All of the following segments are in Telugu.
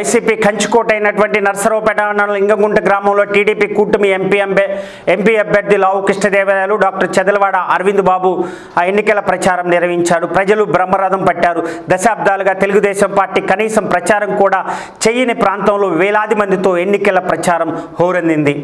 వైసీపీ కంచుకోట అయినటువంటి నర్సరావుపేట మండలం లింగగుంట గ్రామంలో టీడీపీ కూటమి ఎంపీ అభ్యర్థి లావు కృష్ణదేవరాయలు డాక్టర్ చెదలవాడ అరవింద్ బాబు ఎన్నికల ప్రచారం నిర్వహించారు. ప్రజలు బ్రహ్మరథం పట్టారు. దశాబ్దాలుగా తెలుగుదేశం పార్టీ కనీసం ప్రచారం కూడా చేయని ప్రాంతంలో వేలాది మందితో ఎన్నికల ప్రచారం హోరెందింది.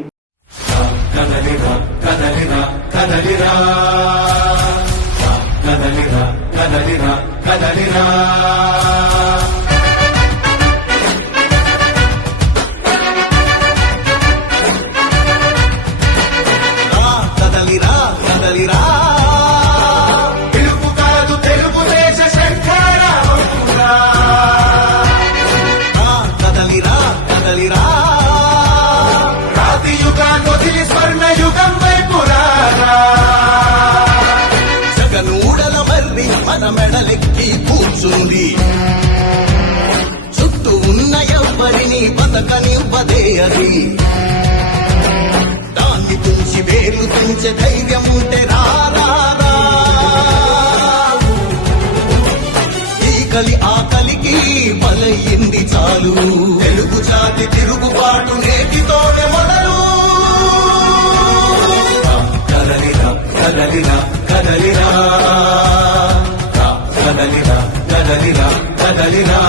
మెడలెక్కి కూర్చుంది చుట్టూ ఉన్న ఎవ్వరిని బతకనివ్వదే అది. దాన్ని తుంచి వేలు తుంచే ధైర్యం ఉంటే రారా ఈ కలి ఆకలికి బలయింది చాలు. తెలుగు జాతి తిరుగుబాటు నేటితోనే మొదలు. కదలిరా కదలిరా కదలిరా కదలిరా కదలిరా కదలిరా